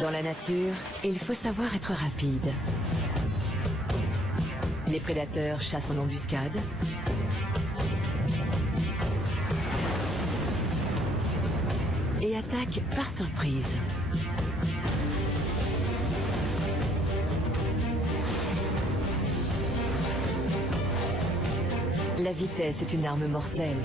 Dans la nature, il faut savoir être rapide. Les prédateurs chassent en embuscade. Et attaquent par surprise. La vitesse est une arme mortelle.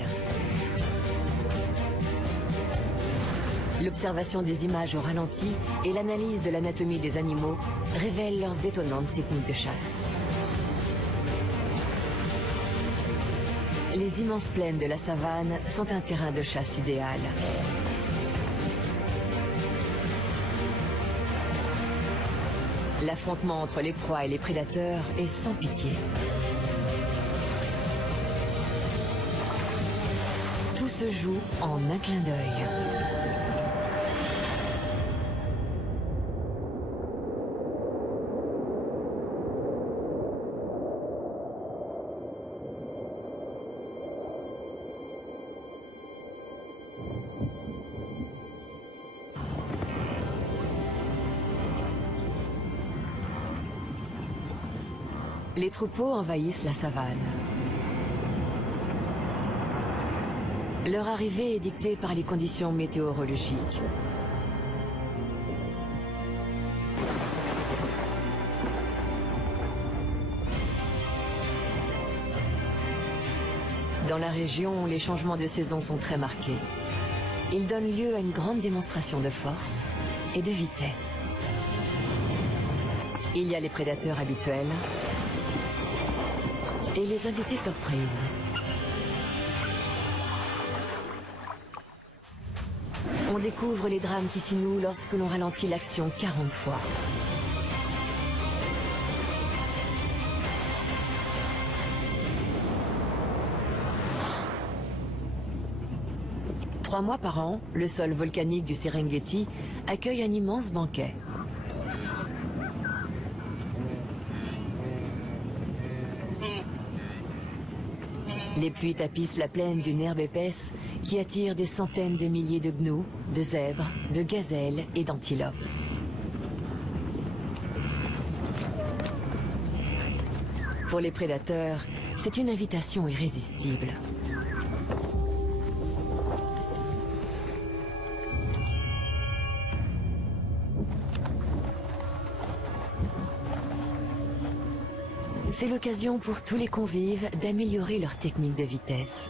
L'observation des images au ralenti et l'analyse de l'anatomie des animaux révèlent leurs étonnantes techniques de chasse. Les immenses plaines de la savane sont un terrain de chasse idéal. L'affrontement entre les proies et les prédateurs est sans pitié. Tout se joue en un clin d'œil. Les troupeaux envahissent la savane. Leur arrivée est dictée par les conditions météorologiques. Dans la région, les changements de saison sont très marqués. Ils donnent lieu à une grande démonstration de force et de vitesse. Il y a les prédateurs habituels et les invités surprises. On découvre les drames qui s'y nouent lorsque l'on ralentit l'action 40 fois. Trois mois par an, le sol volcanique du Serengeti accueille un immense banquet. Les pluies tapissent la plaine d'une herbe épaisse qui attire des centaines de milliers de gnous, de zèbres, de gazelles et d'antilopes. Pour les prédateurs, c'est une invitation irrésistible. C'est l'occasion pour tous les convives d'améliorer leur technique de vitesse.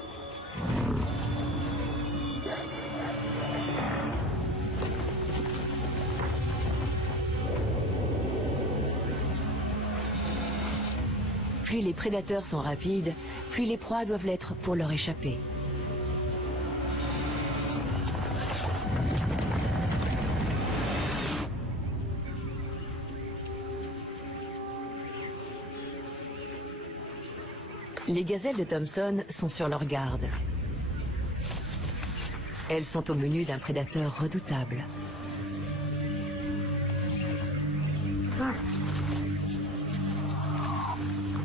Plus les prédateurs sont rapides, plus les proies doivent l'être pour leur échapper. Les gazelles de Thompson sont sur leur garde. Elles sont au menu d'un prédateur redoutable.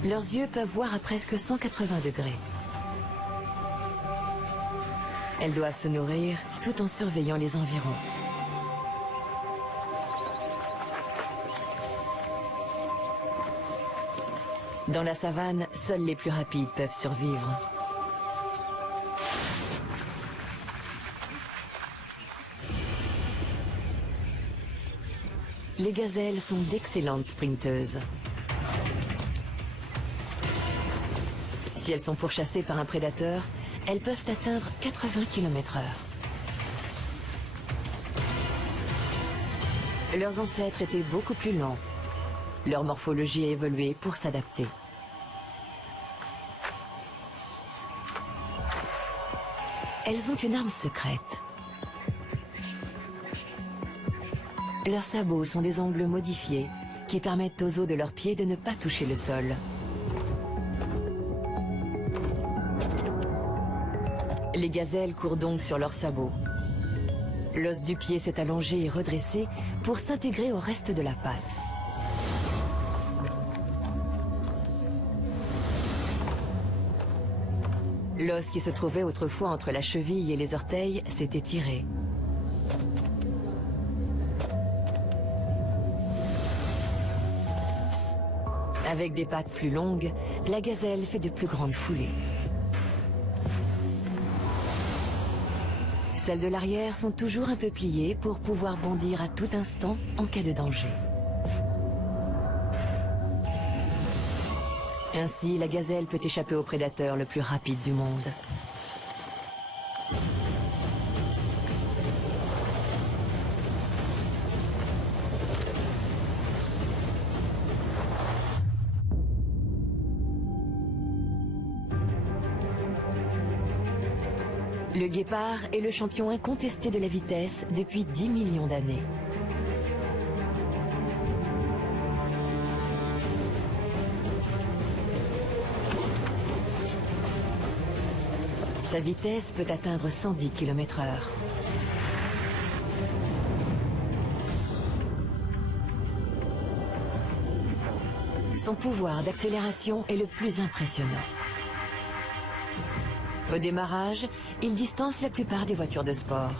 Leurs yeux peuvent voir à presque 180 degrés. Elles doivent se nourrir tout en surveillant les environs. Dans la savane, seuls les plus rapides peuvent survivre. Les gazelles sont d'excellentes sprinteuses. Si elles sont pourchassées par un prédateur, elles peuvent atteindre 80 km/h. Leurs ancêtres étaient beaucoup plus lents. Leur morphologie a évolué pour s'adapter. Elles ont une arme secrète. Leurs sabots sont des ongles modifiés qui permettent aux os de leurs pieds de ne pas toucher le sol. Les gazelles courent donc sur leurs sabots. L'os du pied s'est allongé et redressé pour s'intégrer au reste de la patte. L'os qui se trouvait autrefois entre la cheville et les orteils s'est étiré. Avec des pattes plus longues, la gazelle fait de plus grandes foulées. Celles de l'arrière sont toujours un peu pliées pour pouvoir bondir à tout instant en cas de danger. Ainsi, la gazelle peut échapper au prédateur le plus rapide du monde. Le guépard est le champion incontesté de la vitesse depuis 10 millions d'années. Sa vitesse peut atteindre 110 km/h. Son pouvoir d'accélération est le plus impressionnant. Au démarrage, il distance la plupart des voitures de sport.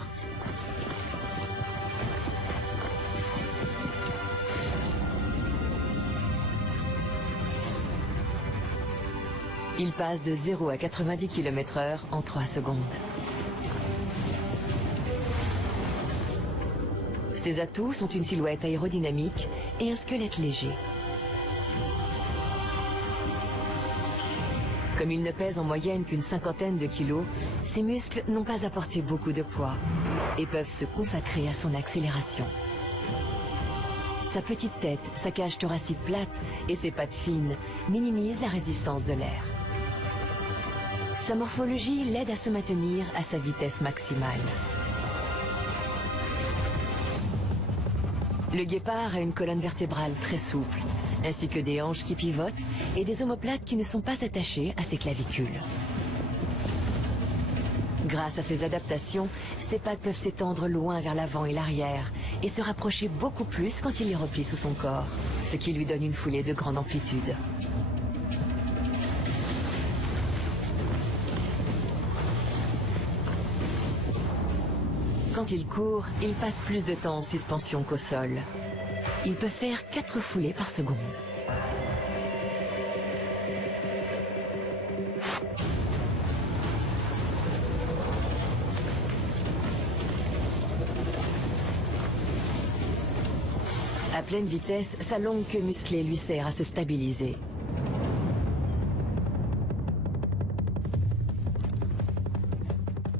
Il passe de 0 à 90 km/h en 3 secondes. Ses atouts sont une silhouette aérodynamique et un squelette léger. Comme il ne pèse en moyenne qu'une cinquantaine de kilos, ses muscles n'ont pas apporté beaucoup de poids et peuvent se consacrer à son accélération. Sa petite tête, sa cage thoracique plate et ses pattes fines minimisent la résistance de l'air. Sa morphologie l'aide à se maintenir à sa vitesse maximale. Le guépard a une colonne vertébrale très souple, ainsi que des hanches qui pivotent et des omoplates qui ne sont pas attachées à ses clavicules. Grâce à ces adaptations, ses pattes peuvent s'étendre loin vers l'avant et l'arrière et se rapprocher beaucoup plus quand il les replie sous son corps, ce qui lui donne une foulée de grande amplitude. Quand il court, il passe plus de temps en suspension qu'au sol. Il peut faire 4 foulées par seconde. À pleine vitesse, sa longue queue musclée lui sert à se stabiliser.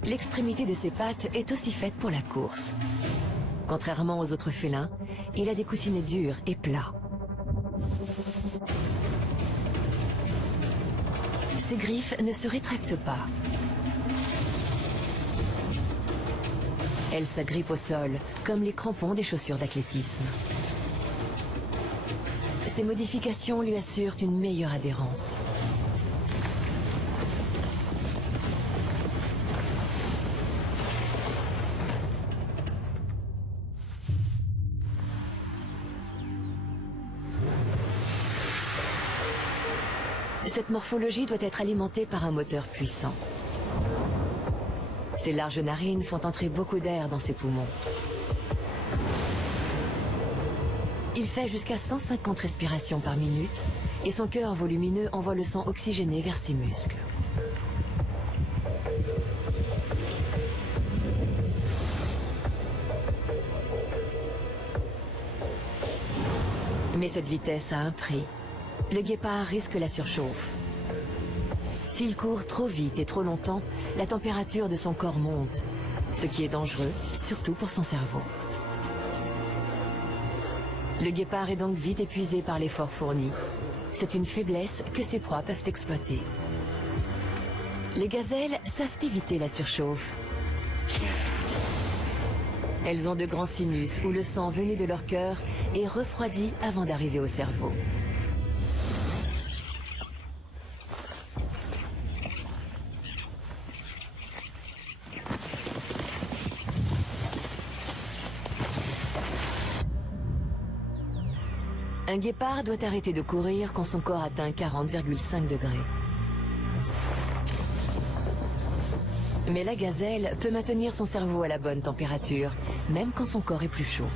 L'extrémité de ses pattes est aussi faite pour la course. Contrairement aux autres félins, il a des coussinets durs et plats. Ses griffes ne se rétractent pas. Elles s'agrippent au sol, comme les crampons des chaussures d'athlétisme. Ces modifications lui assurent une meilleure adhérence. Cette morphologie doit être alimentée par un moteur puissant. Ses larges narines font entrer beaucoup d'air dans ses poumons. Il fait jusqu'à 150 respirations par minute et son cœur volumineux envoie le sang oxygéné vers ses muscles. Mais cette vitesse a un prix. Le guépard risque la surchauffe. S'il court trop vite et trop longtemps, la température de son corps monte, ce qui est dangereux, surtout pour son cerveau. Le guépard est donc vite épuisé par l'effort fourni. C'est une faiblesse que ses proies peuvent exploiter. Les gazelles savent éviter la surchauffe. Elles ont de grands sinus où le sang venu de leur cœur est refroidi avant d'arriver au cerveau. Un guépard doit arrêter de courir quand son corps atteint 40,5 degrés. Mais la gazelle peut maintenir son cerveau à la bonne température, même quand son corps est plus chaud.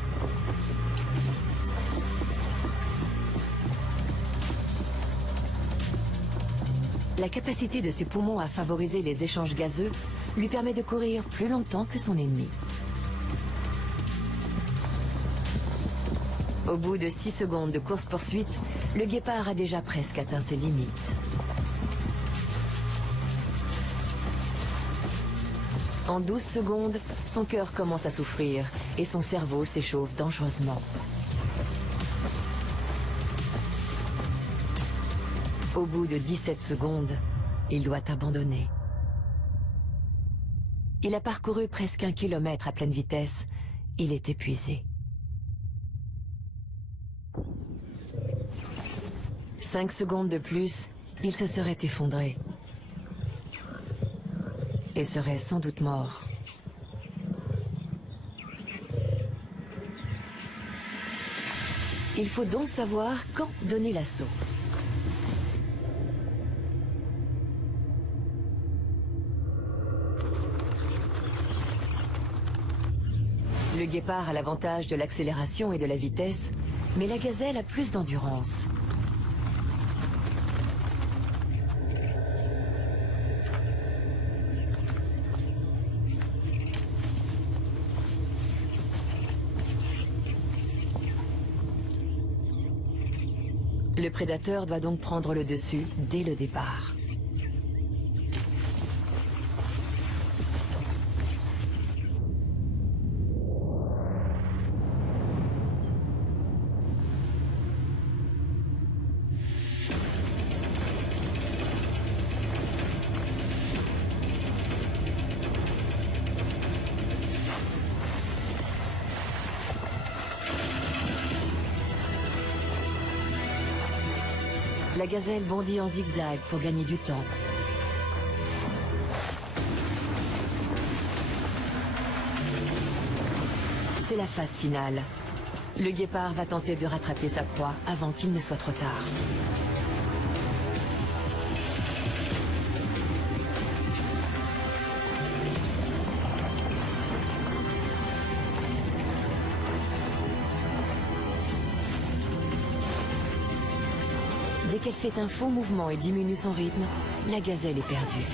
La capacité de ses poumons à favoriser les échanges gazeux lui permet de courir plus longtemps que son ennemi. Au bout de 6 secondes de course-poursuite, le guépard a déjà presque atteint ses limites. En 12 secondes, son cœur commence à souffrir et son cerveau s'échauffe dangereusement. Au bout de 17 secondes, il doit abandonner. Il a parcouru presque 1 kilomètre à pleine vitesse. Il est épuisé. 5 secondes de plus, il se serait effondré. Et serait sans doute mort. Il faut donc savoir quand donner l'assaut. Le guépard a l'avantage de l'accélération et de la vitesse, mais la gazelle a plus d'endurance. Le prédateur doit donc prendre le dessus dès le départ. La gazelle bondit en zigzag pour gagner du temps. C'est la phase finale. Le guépard va tenter de rattraper sa proie avant qu'il ne soit trop tard. Dès qu'elle fait un faux mouvement et diminue son rythme, la gazelle est perdue.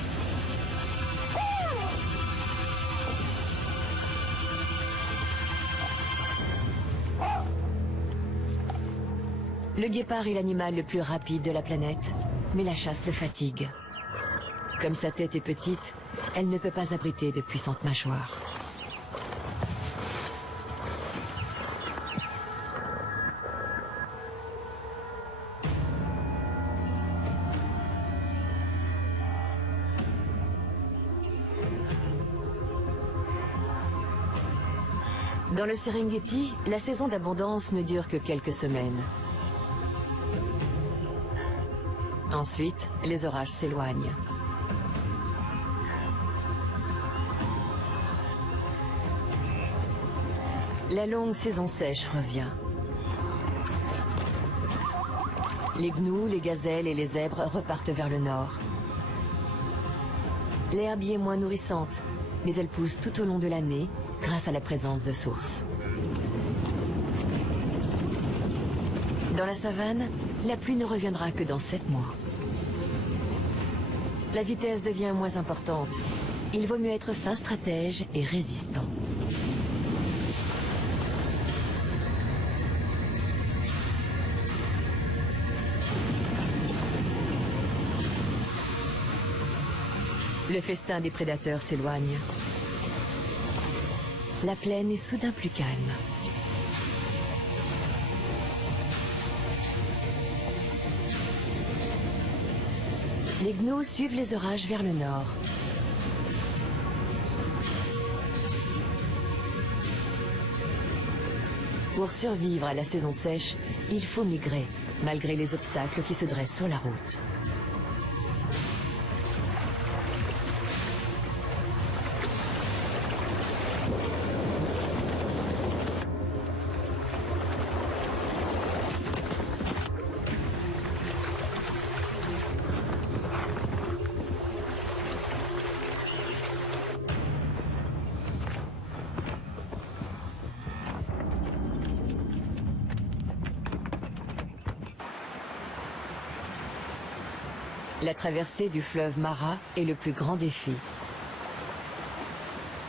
Le guépard est l'animal le plus rapide de la planète, mais la chasse le fatigue. Comme sa tête est petite, elle ne peut pas abriter de puissantes mâchoires. Dans le Serengeti, la saison d'abondance ne dure que quelques semaines. Ensuite, les orages s'éloignent. La longue saison sèche revient. Les gnous, les gazelles et les zèbres repartent vers le nord. L'herbe y est moins nourrissante, mais elle pousse tout au long de l'année grâce à la présence de sources. Dans la savane, la pluie ne reviendra que dans 7 mois. La vitesse devient moins importante. Il vaut mieux être fin stratège et résistant. Le festin des prédateurs s'éloigne. La plaine est soudain plus calme. Les gnous suivent les orages vers le nord. Pour survivre à la saison sèche, il faut migrer, malgré les obstacles qui se dressent sur la route. La traversée du fleuve Mara est le plus grand défi.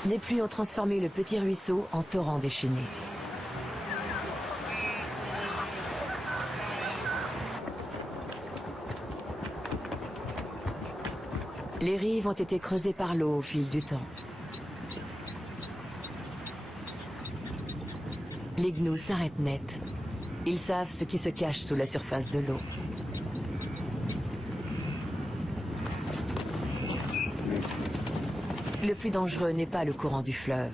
Les pluies ont transformé le petit ruisseau en torrent déchaîné. Les rives ont été creusées par l'eau au fil du temps. Les gnous s'arrêtent net. Ils savent ce qui se cache sous la surface de l'eau. Le plus dangereux n'est pas le courant du fleuve.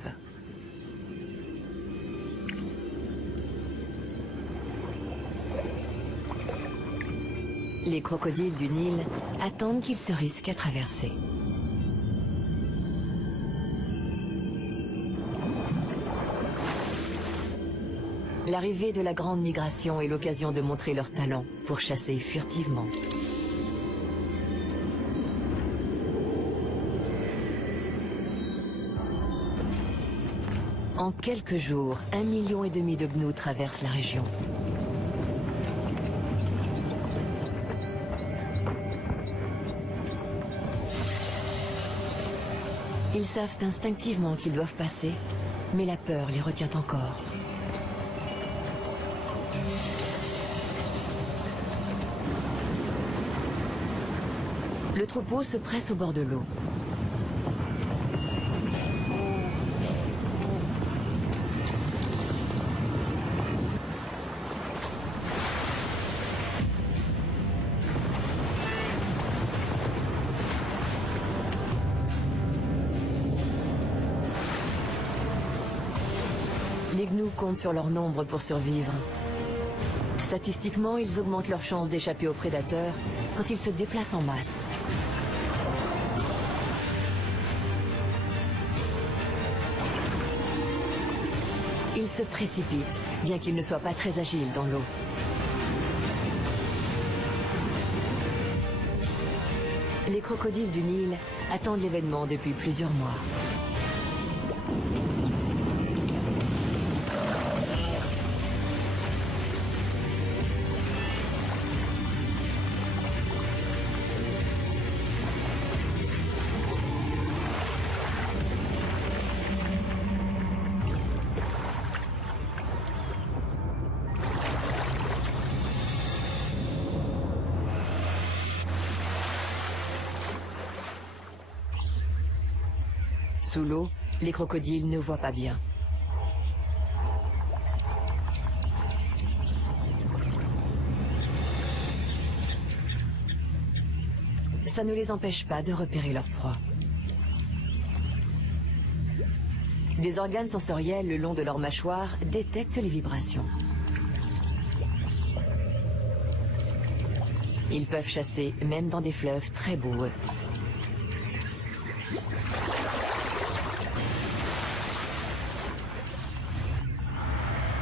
Les crocodiles du Nil attendent qu'ils se risquent à traverser. L'arrivée de la grande migration est l'occasion de montrer leur talent pour chasser furtivement. En quelques jours, 1,5 million de gnous traversent la région. Ils savent instinctivement qu'ils doivent passer, mais la peur les retient encore. Le troupeau se presse au bord de l'eau. Les gnous comptent sur leur nombre pour survivre. Statistiquement, ils augmentent leurs chances d'échapper aux prédateurs quand ils se déplacent en masse. Ils se précipitent, bien qu'ils ne soient pas très agiles dans l'eau. Les crocodiles du Nil attendent l'événement depuis plusieurs mois. Sous l'eau, les crocodiles ne voient pas bien. Ça ne les empêche pas de repérer leur proie. Des organes sensoriels le long de leur mâchoire détectent les vibrations. Ils peuvent chasser même dans des fleuves très boueux.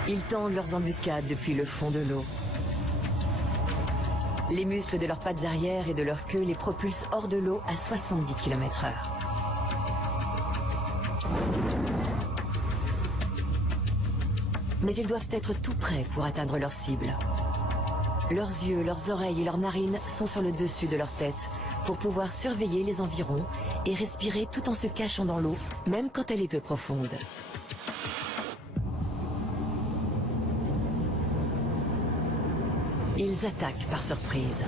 Ils tendent leurs embuscades depuis le fond de l'eau. Les muscles de leurs pattes arrière et de leur queue les propulsent hors de l'eau à 70 km/h. Mais ils doivent être tout prêts pour atteindre leur cible. Leurs yeux, leurs oreilles et leurs narines sont sur le dessus de leur tête pour pouvoir surveiller les environs et respirer tout en se cachant dans l'eau, même quand elle est peu profonde. Ils attaquent par surprise.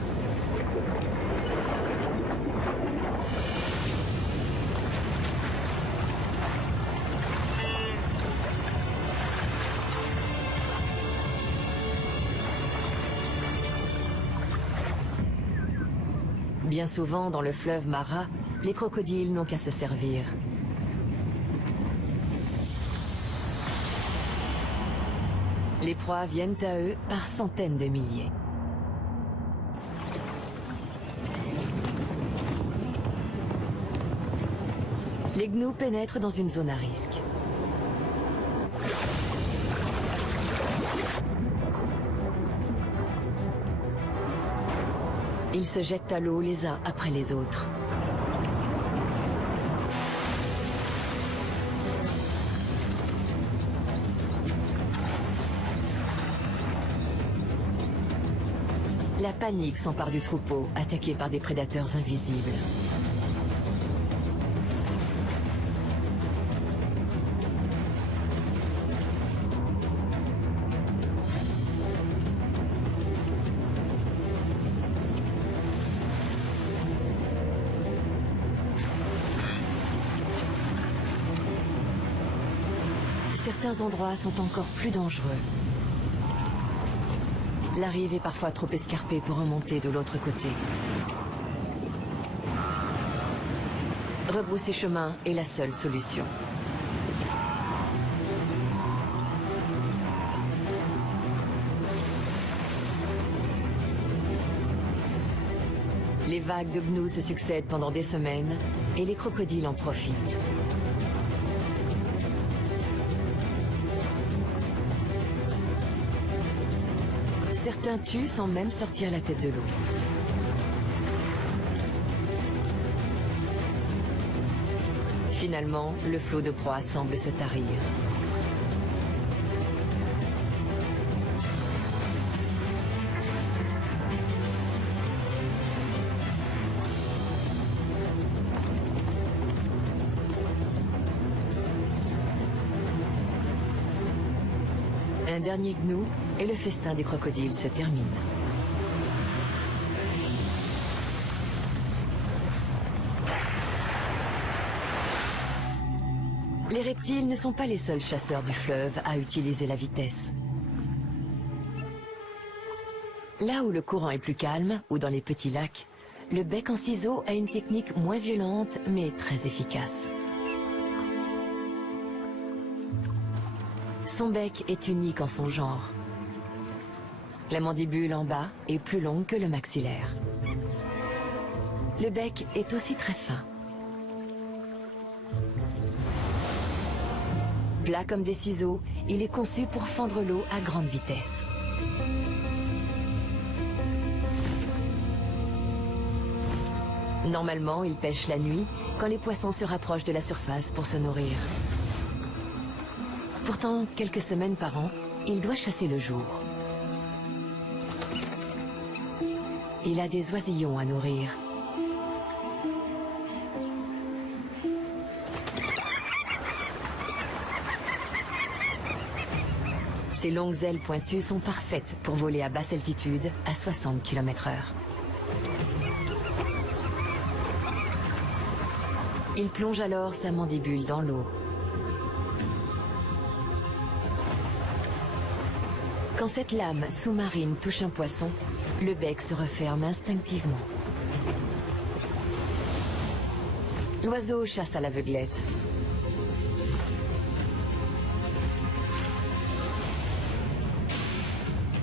Bien souvent, dans le fleuve Mara, les crocodiles n'ont qu'à se servir. Les proies viennent à eux par centaines de milliers. Les gnous pénètrent dans une zone à risque. Ils se jettent à l'eau les uns après les autres. La panique s'empare du troupeau, attaqué par des prédateurs invisibles. Certains endroits sont encore plus dangereux. La rive est parfois trop escarpée pour remonter de l'autre côté. Rebrousser chemin est la seule solution. Les vagues de gnous se succèdent pendant des semaines et les crocodiles en profitent. Certains tuent sans même sortir la tête de l'eau. Finalement, le flot de proie semble se tarir. Un dernier gnou et le festin des crocodiles se termine. Les reptiles ne sont pas les seuls chasseurs du fleuve à utiliser la vitesse. Là où le courant est plus calme, ou dans les petits lacs, le bec en ciseaux a une technique moins violente mais très efficace. Son bec est unique en son genre. La mandibule en bas est plus longue que le maxillaire. Le bec est aussi très fin. Plat comme des ciseaux, il est conçu pour fendre l'eau à grande vitesse. Normalement, il pêche la nuit, quand les poissons se rapprochent de la surface pour se nourrir. Pourtant, quelques semaines par an, il doit chasser le jour. Il a des oisillons à nourrir. Ses longues ailes pointues sont parfaites pour voler à basse altitude à 60 km/h. Il plonge alors sa mandibule dans l'eau. Quand cette lame sous-marine touche un poisson, le bec se referme instinctivement. L'oiseau chasse à l'aveuglette.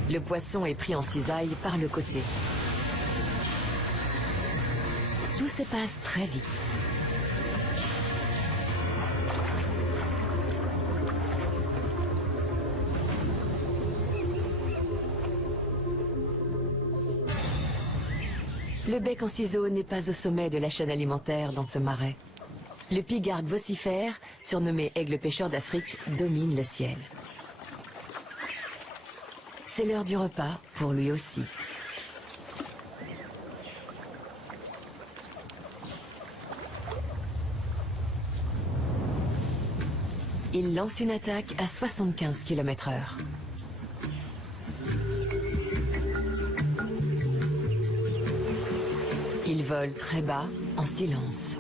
Le poisson est pris en cisaille par le côté. Tout se passe très vite. Le bec en ciseaux n'est pas au sommet de la chaîne alimentaire dans ce marais. Le pigargue vocifère, surnommé aigle pêcheur d'Afrique, domine le ciel. C'est l'heure du repas pour lui aussi. Il lance une attaque à 75 km/h. Il vole très bas, en silence.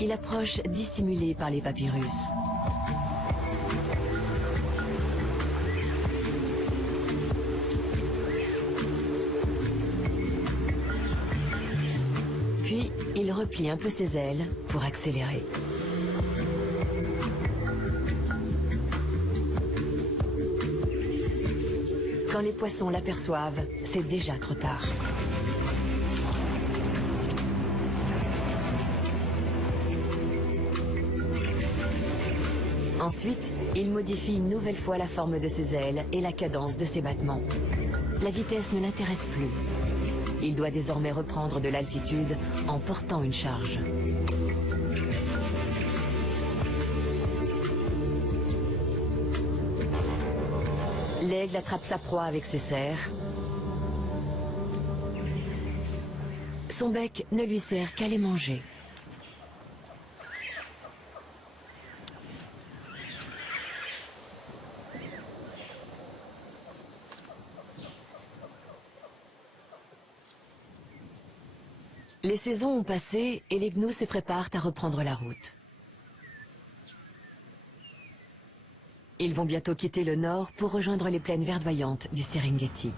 Il approche dissimulé par les papyrus. Puis, il replie un peu ses ailes pour accélérer. Quand les poissons l'aperçoivent, c'est déjà trop tard. Ensuite, il modifie une nouvelle fois la forme de ses ailes et la cadence de ses battements. La vitesse ne l'intéresse plus. Il doit désormais reprendre de l'altitude en portant une charge. L'aigle attrape sa proie avec ses serres. Son bec ne lui sert qu'à les manger. Les saisons ont passé et les gnous se préparent à reprendre la route. Ils vont bientôt quitter le nord pour rejoindre les plaines verdoyantes du Serengeti.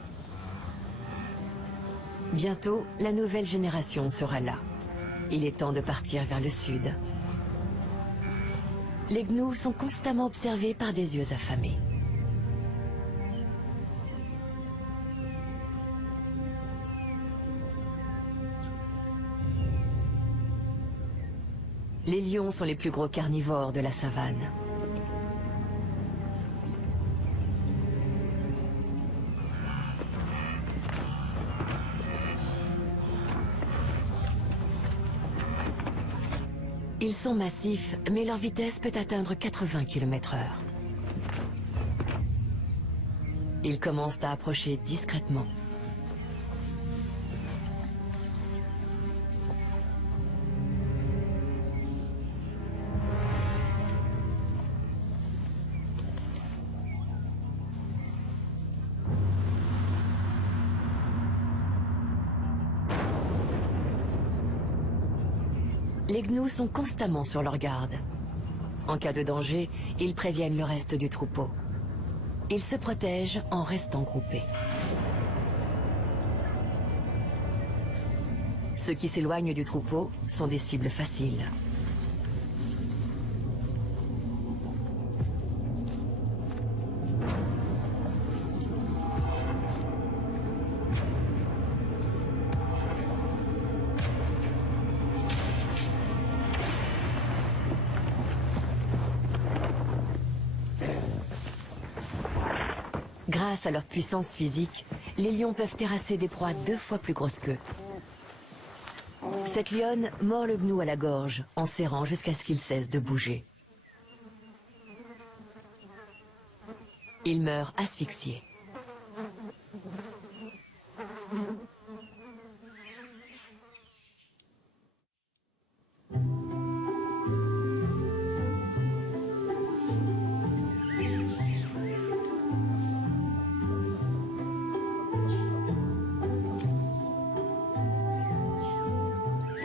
Bientôt, la nouvelle génération sera là. Il est temps de partir vers le sud. Les gnous sont constamment observés par des yeux affamés. Les lions sont les plus gros carnivores de la savane. Ils sont massifs, mais leur vitesse peut atteindre 80 km/h. Ils commencent à approcher discrètement. Les gnous sont constamment sur leur garde. En cas de danger, ils préviennent le reste du troupeau. Ils se protègent en restant groupés. Ceux qui s'éloignent du troupeau sont des cibles faciles. Grâce à leur puissance physique, les lions peuvent terrasser des proies 2 fois plus grosses qu'eux. Cette lionne mord le gnou à la gorge en serrant jusqu'à ce qu'il cesse de bouger. Il meurt asphyxié.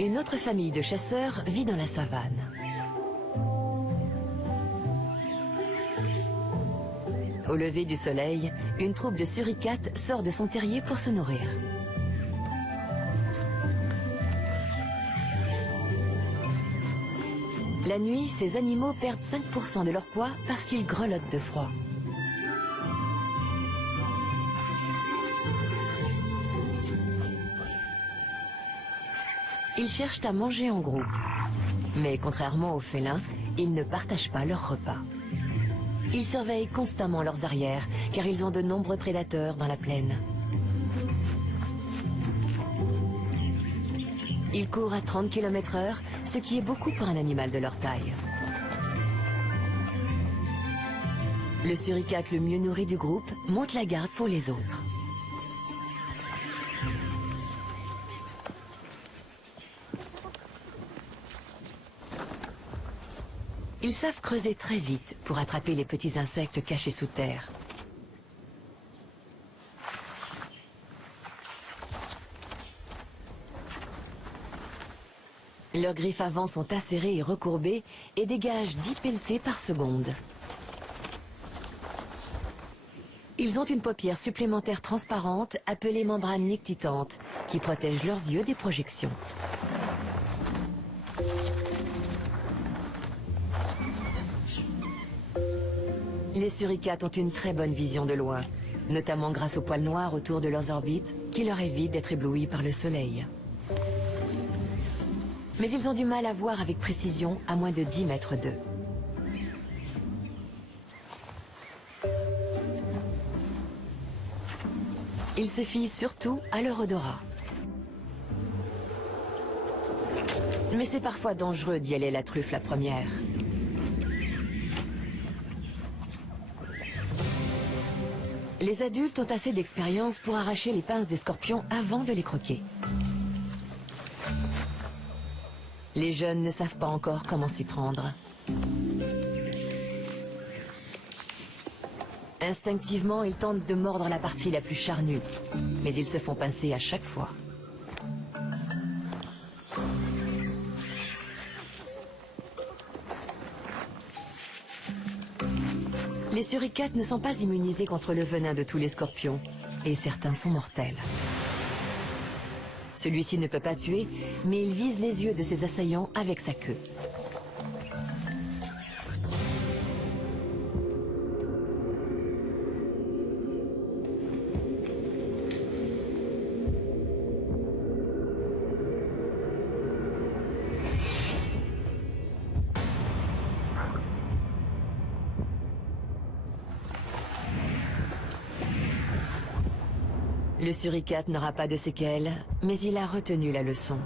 Une autre famille de chasseurs vit dans la savane. Au lever du soleil, une troupe de suricates sort de son terrier pour se nourrir. La nuit, ces animaux perdent 5% de leur poids parce qu'ils grelottent de froid. Ils cherchent à manger en groupe. Mais contrairement aux félins, ils ne partagent pas leurs repas. Ils surveillent constamment leurs arrières, car ils ont de nombreux prédateurs dans la plaine. Ils courent à 30 km/h, ce qui est beaucoup pour un animal de leur taille. Le suricate le mieux nourri du groupe monte la garde pour les autres. Ils savent creuser très vite pour attraper les petits insectes cachés sous terre. Leurs griffes avant sont acérées et recourbées et dégagent 10 pelletées par seconde. Ils ont une paupière supplémentaire transparente appelée membrane nictitante qui protège leurs yeux des projections. Les suricates ont une très bonne vision de loin, notamment grâce aux poils noirs autour de leurs orbites qui leur évitent d'être éblouis par le soleil. Mais ils ont du mal à voir avec précision à moins de 10 mètres d'eux. Ils se fient surtout à leur odorat. Mais c'est parfois dangereux d'y aller la truffe la première. Les adultes ont assez d'expérience pour arracher les pinces des scorpions avant de les croquer. Les jeunes ne savent pas encore comment s'y prendre. Instinctivement, ils tentent de mordre la partie la plus charnue, mais ils se font pincer à chaque fois. Les suricates ne sont pas immunisés contre le venin de tous les scorpions, et certains sont mortels. Celui-ci ne peut pas tuer, mais il vise les yeux de ses assaillants avec sa queue. Le suricate n'aura pas de séquelles, mais il a retenu la leçon.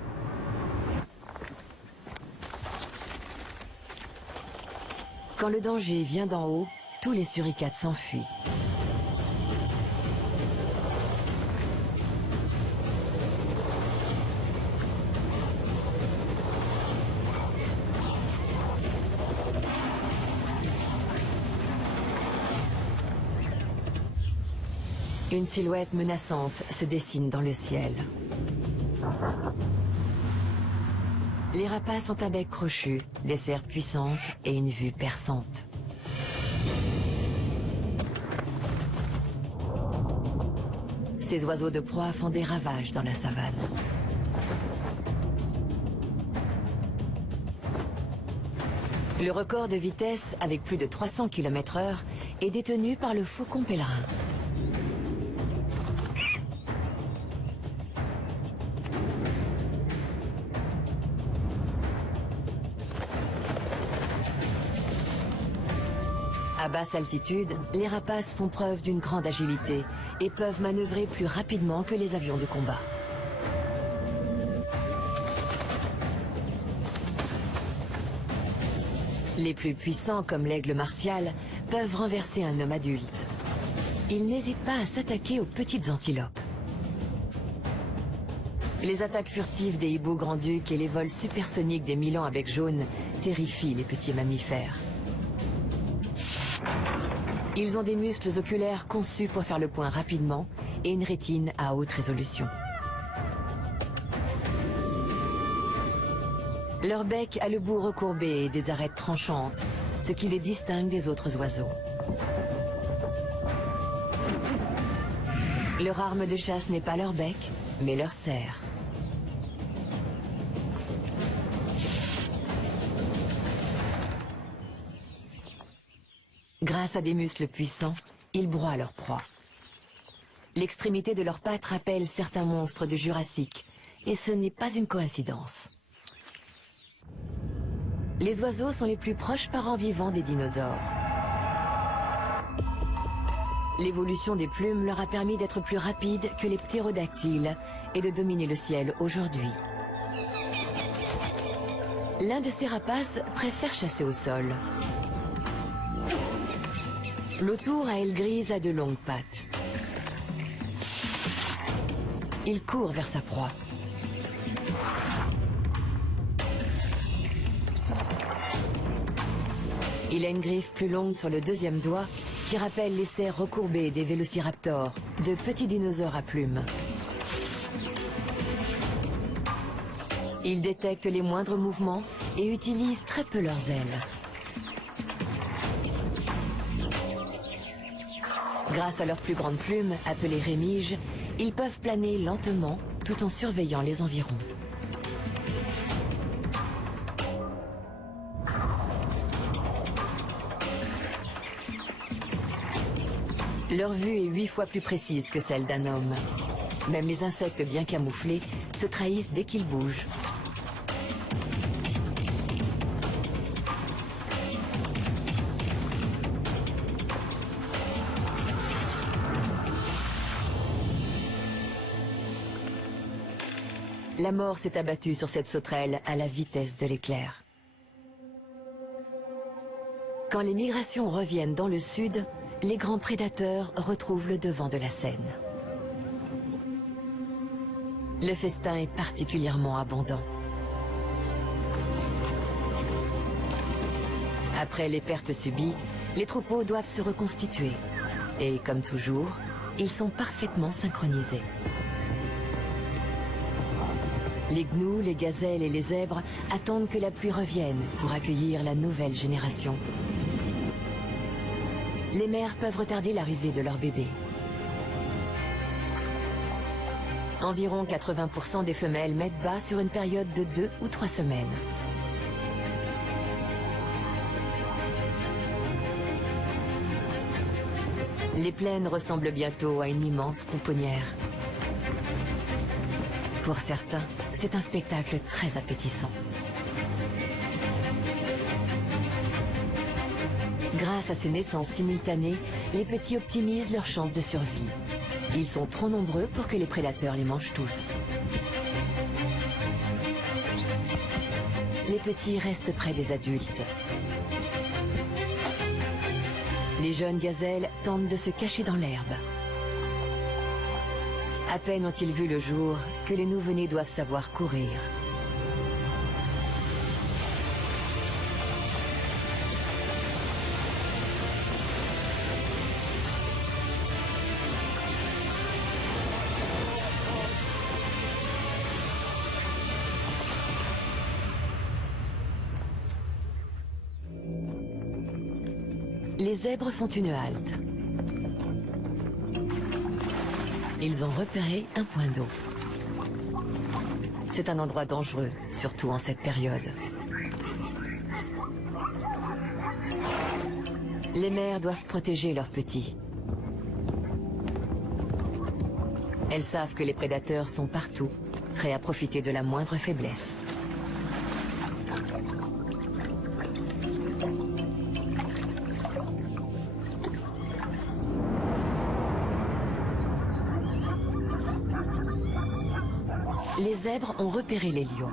Quand le danger vient d'en haut, tous les suricates s'enfuient. Une silhouette menaçante se dessine dans le ciel. Les rapaces ont un bec crochu, des serres puissantes et une vue perçante. Ces oiseaux de proie font des ravages dans la savane. Le record de vitesse, avec plus de 300 km/h, est détenu par le faucon pèlerin. À basse altitude, les rapaces font preuve d'une grande agilité et peuvent manœuvrer plus rapidement que les avions de combat. Les plus puissants, comme l'aigle martial, peuvent renverser un homme adulte. Ils n'hésitent pas à s'attaquer aux petites antilopes. Les attaques furtives des hiboux grand-ducs et les vols supersoniques des milans à bec jaune terrifient les petits mammifères. Ils ont des muscles oculaires conçus pour faire le point rapidement et une rétine à haute résolution. Leur bec a le bout recourbé et des arêtes tranchantes, ce qui les distingue des autres oiseaux. Leur arme de chasse n'est pas leur bec, mais leur serre. Grâce à des muscles puissants, ils broient leur proie. L'extrémité de leurs pattes rappelle certains monstres du Jurassique, et ce n'est pas une coïncidence. Les oiseaux sont les plus proches parents vivants des dinosaures. L'évolution des plumes leur a permis d'être plus rapides que les ptérodactyles et de dominer le ciel aujourd'hui. L'un de ces rapaces préfère chasser au sol. L'autour à ailes grises a de longues pattes. Il court vers sa proie. Il a une griffe plus longue sur le deuxième doigt qui rappelle les serres recourbées des vélociraptors, de petits dinosaures à plumes. Il détecte les moindres mouvements et utilise très peu leurs ailes. Grâce à leurs plus grandes plumes, appelées rémiges, ils peuvent planer lentement tout en surveillant les environs. Leur vue est 8 fois plus précise que celle d'un homme. Même les insectes bien camouflés se trahissent dès qu'ils bougent. La mort s'est abattue sur cette sauterelle à la vitesse de l'éclair. Quand les migrations reviennent dans le sud, les grands prédateurs retrouvent le devant de la scène. Le festin est particulièrement abondant. Après les pertes subies, les troupeaux doivent se reconstituer. Et comme toujours, ils sont parfaitement synchronisés. Les gnous, les gazelles et les zèbres attendent que la pluie revienne pour accueillir la nouvelle génération. Les mères peuvent retarder l'arrivée de leurs bébés. Environ 80% des femelles mettent bas sur une période de 2 ou 3 semaines. Les plaines ressemblent bientôt à une immense pouponnière. Pour certains, c'est un spectacle très appétissant. Grâce à ces naissances simultanées, les petits optimisent leurs chances de survie. Ils sont trop nombreux pour que les prédateurs les mangent tous. Les petits restent près des adultes. Les jeunes gazelles tentent de se cacher dans l'herbe. À peine ont-ils vu le jour que les nouveau-nés doivent savoir courir. Les zèbres font une halte. Ils ont repéré un point d'eau. C'est un endroit dangereux, surtout en cette période. Les mères doivent protéger leurs petits. Elles savent que les prédateurs sont partout, prêts à profiter de la moindre faiblesse. Les zèbres ont repéré les lions.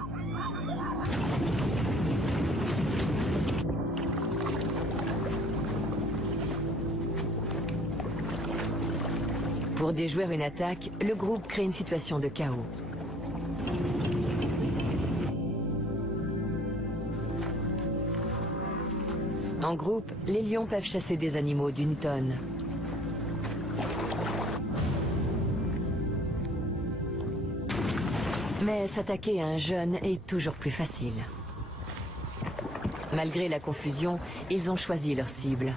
Pour déjouer une attaque, le groupe crée une situation de chaos. En groupe, les lions peuvent chasser des animaux d'une tonne. Mais s'attaquer à un jeune est toujours plus facile. Malgré la confusion, ils ont choisi leur cible.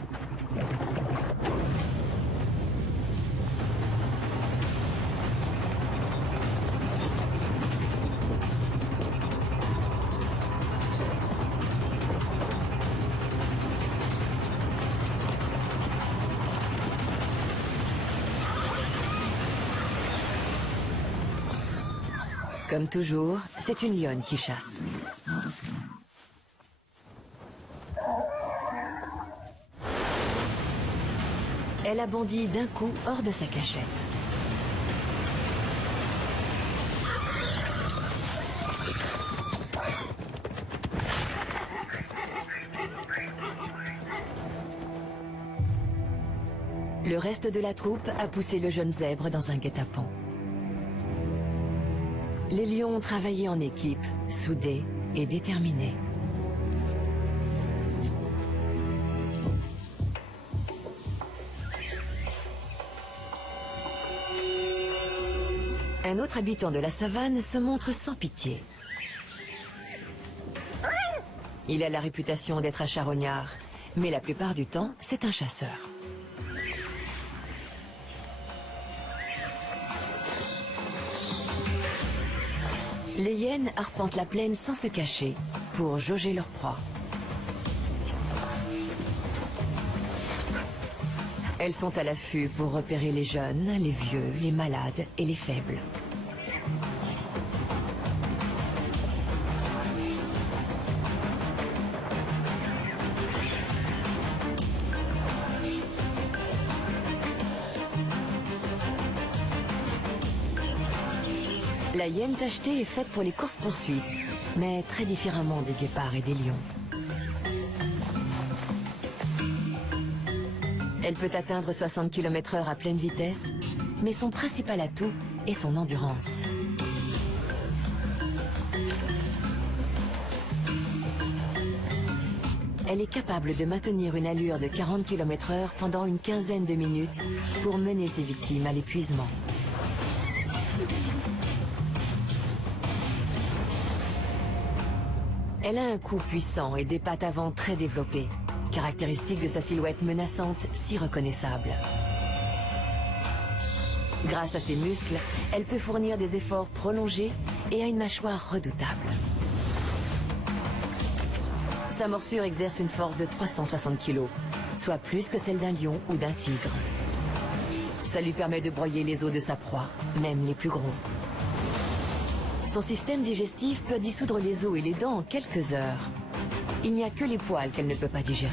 Comme toujours, c'est une lionne qui chasse. Elle a bondi d'un coup hors de sa cachette. Le reste de la troupe a poussé le jeune zèbre dans un guet-apens. Les lions ont travaillé en équipe, soudés et déterminés. Un autre habitant de la savane se montre sans pitié. Il a la réputation d'être un charognard, mais la plupart du temps, c'est un chasseur. Les hyènes arpentent la plaine sans se cacher pour jauger leur proie. Elles sont à l'affût pour repérer les jeunes, les vieux, les malades et les faibles. La hyène tachetée est faite pour les courses-poursuites, mais très différemment des guépards et des lions. Elle peut atteindre 60 km/h à pleine vitesse, mais son principal atout est son endurance. Elle est capable de maintenir une allure de 40 km/h pendant une quinzaine de minutes pour mener ses victimes à l'épuisement. Elle a un cou puissant et des pattes avant très développées, caractéristique de sa silhouette menaçante si reconnaissable. Grâce à ses muscles, elle peut fournir des efforts prolongés et a une mâchoire redoutable. Sa morsure exerce une force de 360 kg, soit plus que celle d'un lion ou d'un tigre. Ça lui permet de broyer les os de sa proie, même les plus gros. Son système digestif peut dissoudre les os et les dents en quelques heures. Il n'y a que les poils qu'elle ne peut pas digérer.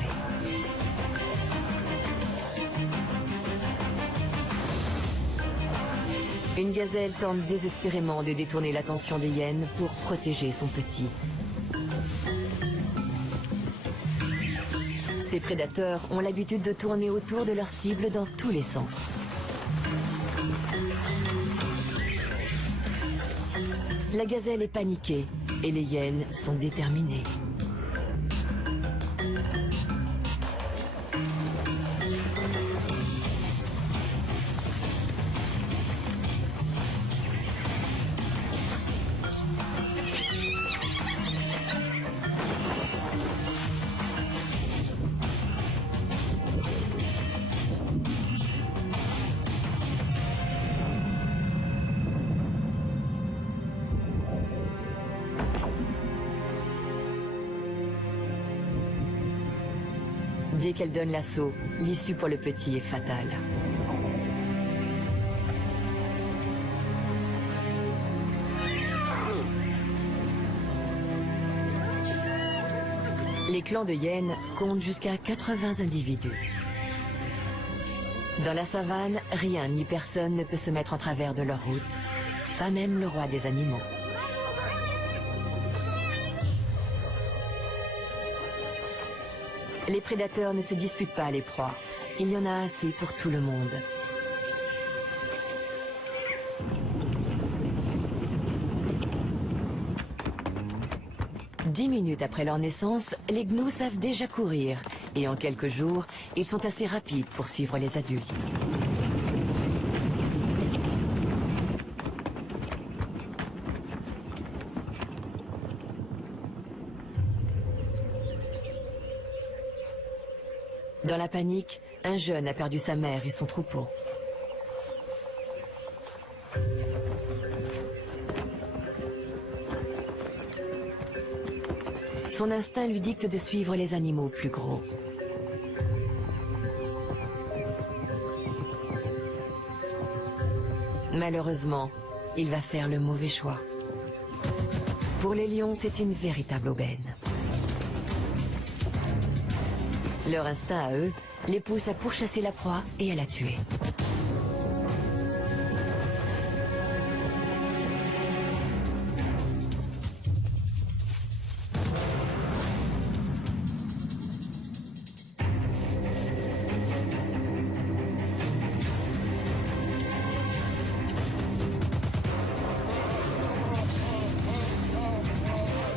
Une gazelle tente désespérément de détourner l'attention des hyènes pour protéger son petit. Ces prédateurs ont l'habitude de tourner autour de leur cible dans tous les sens. La gazelle est paniquée et les hyènes sont déterminées. Dès qu'elle donne l'assaut, l'issue pour le petit est fatale. Les clans de hyènes comptent jusqu'à 80 individus. Dans la savane, rien ni personne ne peut se mettre en travers de leur route, pas même le roi des animaux. Les prédateurs ne se disputent pas les proies. Il y en a assez pour tout le monde. Dix minutes après leur naissance, les gnous savent déjà courir. Et en quelques jours, ils sont assez rapides pour suivre les adultes. Dans la panique, un jeune a perdu sa mère et son troupeau. Son instinct lui dicte de suivre les animaux plus gros. Malheureusement, il va faire le mauvais choix. Pour les lions, c'est une véritable aubaine. Leur instinct à eux les pousse à pourchasser la proie et à la tuer.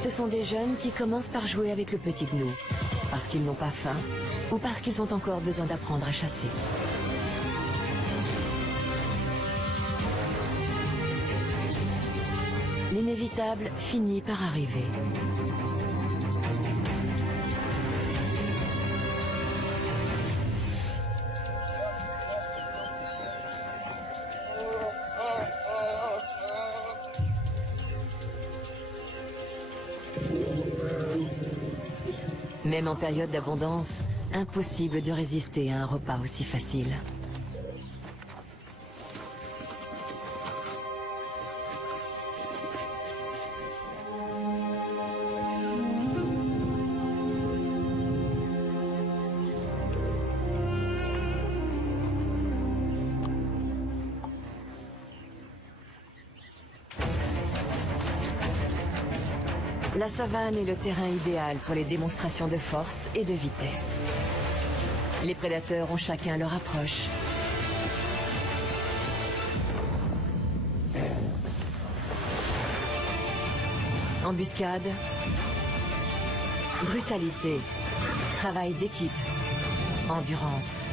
Ce sont des jeunes qui commencent par jouer avec le petit gnou, parce qu'ils n'ont pas faim ou parce qu'ils ont encore besoin d'apprendre à chasser. L'inévitable finit par arriver. Même en période d'abondance, impossible de résister à un repas aussi facile. La savane est le terrain idéal pour les démonstrations de force et de vitesse. Les prédateurs ont chacun leur approche. Embuscade, brutalité, travail d'équipe, endurance.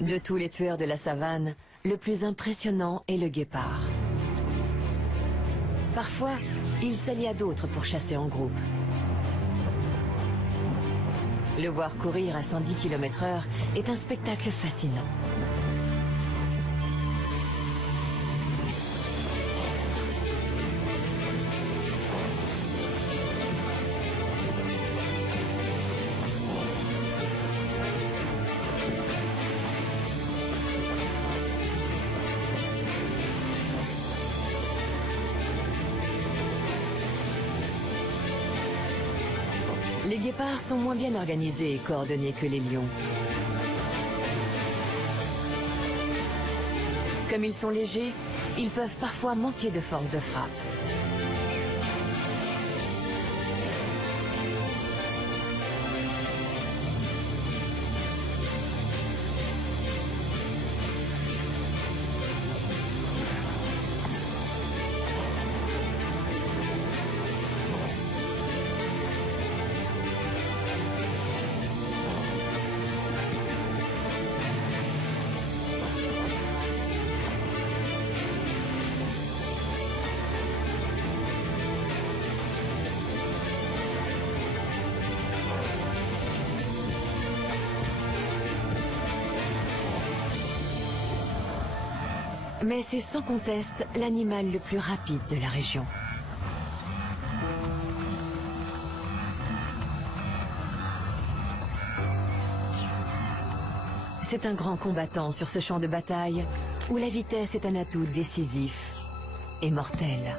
De tous les tueurs de la savane, le plus impressionnant est le guépard. Parfois, il s'allie à d'autres pour chasser en groupe. Le voir courir à 110 km/h est un spectacle fascinant. Les guépards sont moins bien organisés et coordonnés que les lions. Comme ils sont légers, ils peuvent parfois manquer de force de frappe. Mais c'est sans conteste l'animal le plus rapide de la région. C'est un grand combattant sur ce champ de bataille où la vitesse est un atout décisif et mortel.